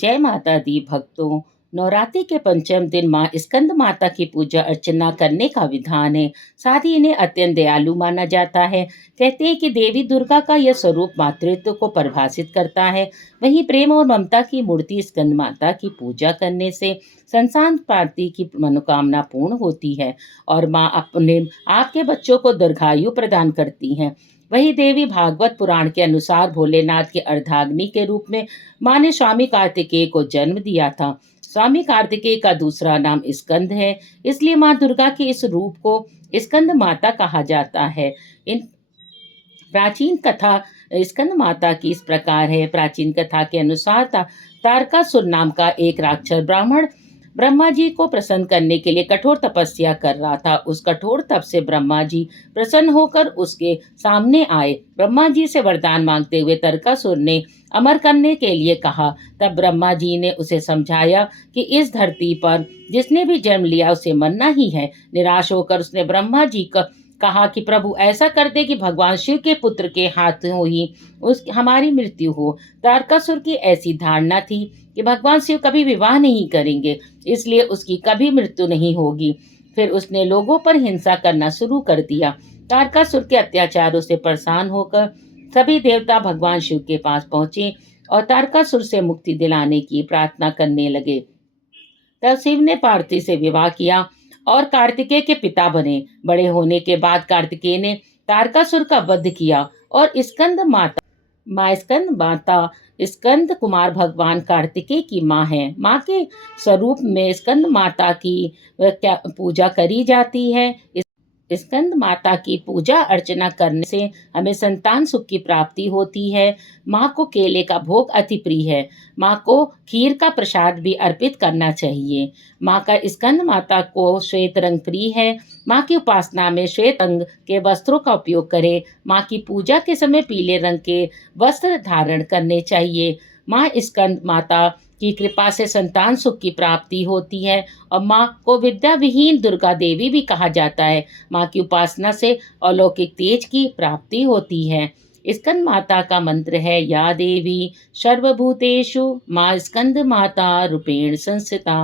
जय माता दी भक्तों। नवरात्रि के पंचम दिन माँ स्कंद माता की पूजा अर्चना करने का विधान है। साथ ही इन्हें अत्यंत दयालु माना जाता है। कहते हैं कि देवी दुर्गा का यह स्वरूप मातृत्व को परिभाषित करता है। वहीं प्रेम और ममता की मूर्ति स्कंद माता की पूजा करने से संतान प्राप्ति की मनोकामना पूर्ण होती है और माँ अपने आपके बच्चों को दीर्घायु प्रदान करती हैं। वही देवी भागवत पुराण के अनुसार भोलेनाथ के अर्धांगिनी के रूप में माँ ने स्वामी कार्तिकेय को जन्म दिया था। स्वामी कार्तिकेय का दूसरा नाम स्कंद है, इसलिए माँ दुर्गा के इस रूप को स्कंद माता कहा जाता है। इन प्राचीन कथा स्कंद माता की इस प्रकार है। प्राचीन कथा के अनुसार तारकासुर नाम का एक राक्षस ब्राह्मण ब्रह्मा जी को प्रसन्न करने के लिए कठोर तपस्या कर रहा था। उस कठोर तप से ब्रह्मा जी प्रसन्न होकर उसके सामने आए। ब्रह्मा जी से वरदान मांगते हुए तारकासुर ने अमर करने के लिए कहा। तब ब्रह्मा जी ने उसे समझाया कि इस धरती पर जिसने भी जन्म लिया उसे मरना ही है। निराश होकर उसने ब्रह्मा जी का कहा कि प्रभु ऐसा कर दे कि भगवान शिव के पुत्र के हाथों ही उस हमारी मृत्यु हो। तारकासुर की ऐसी धारणा थी कि भगवान शिव कभी विवाह नहीं करेंगे, इसलिए उसकी कभी मृत्यु नहीं होगी। फिर उसने लोगों पर हिंसा करना शुरू कर दिया। तारकासुर के अत्याचारों से परेशान होकर सभी देवता भगवान शिव के पास पहुंचे और तारकासुर से मुक्ति दिलाने की प्रार्थना करने लगे। तब शिव ने पार्वती से विवाह किया और कार्तिकेय के पिता बने। बड़े होने के बाद कार्तिकेय ने तारकासुर का वध किया और स्कंद माता स्कंद कुमार भगवान कार्तिकेय की माँ है। माँ के स्वरूप में स्कंद माता की पूजा करी जाती है। स्कंद माता की पूजा अर्चना करने से हमें संतान सुख की प्राप्ति होती है। माँ को केले का भोग अति प्रिय है। माँ को खीर का प्रसाद भी अर्पित करना चाहिए। माँ का स्कंद माता को श्वेत रंग प्रिय है। माँ की उपासना में श्वेत रंग के वस्त्रों का उपयोग करें। माँ की पूजा के समय पीले रंग के वस्त्र धारण करने चाहिए। माँ स्कंद माता की कृपा से संतान सुख की प्राप्ति होती है और माँ को विद्या विहीन दुर्गा देवी भी कहा जाता है। माँ की उपासना से अलौकिक तेज की प्राप्ति होती है। स्कंद माता का मंत्र है या देवी सर्वभूतेषु माँ स्कंद माता रूपेण संस्थिता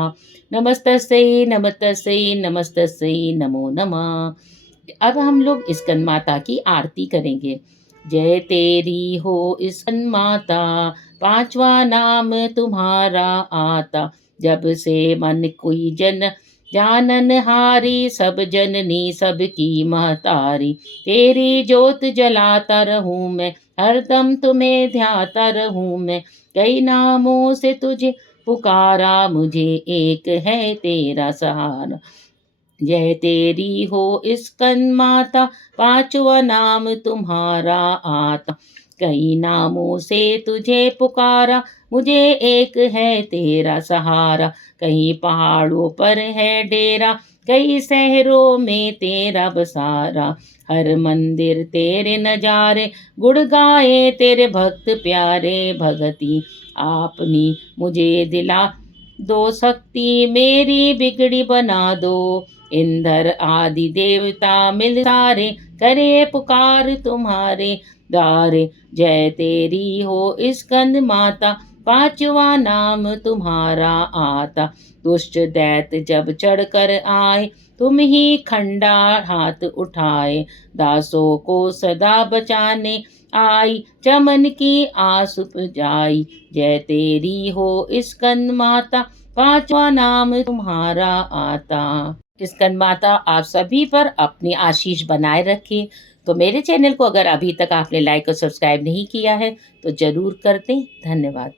नमस्तस्यै नमस्तस्यै नमस्तस्यै नमो नमः। अब हम लोग स्कंद माता की आरती करेंगे। जय तेरी हो स्कंद माता, पांचवा नाम तुम्हारा आता। जब से मन कोई जन जानन हारी, सब जननी सबकी महतारी। तेरी जोत जलाता रहूं मैं, हरदम तुम्हें ध्याता रहूं मैं। कई नामों से तुझे पुकारा, मुझे एक है तेरा सहारा। जय तेरी हो स्कंद माता, पांचवा नाम तुम्हारा आता। कई नामों से तुझे पुकारा, मुझे एक है तेरा सहारा। कहीं पहाड़ों पर है डेरा, कई शहरों में तेरा बसारा। हर मंदिर तेरे नजारे, गुण गाए तेरे भक्त प्यारे। भगती आपनी मुझे दिला दो, शक्ति मेरी बिगड़ी बना दो। इंद्र आदि देवता मिल सारे, करे पुकार तुम्हारे द्वारे। जय तेरी हो स्कंद माता, पांचवा नाम तुम्हारा आता। दुष्ट दैत्य जब चढ़ कर आए, तुम ही खंडा हाथ उठाए। दासों को सदा बचाने आई, चमन की आस पुजाई। जय तेरी हो स्कंद माता, पांचवा नाम तुम्हारा आता। स्कंद माता आप सभी पर अपनी आशीष बनाए रखे। तो मेरे चैनल को अगर अभी तक आपने लाइक और सब्सक्राइब नहीं किया है तो जरूर कर दें। धन्यवाद।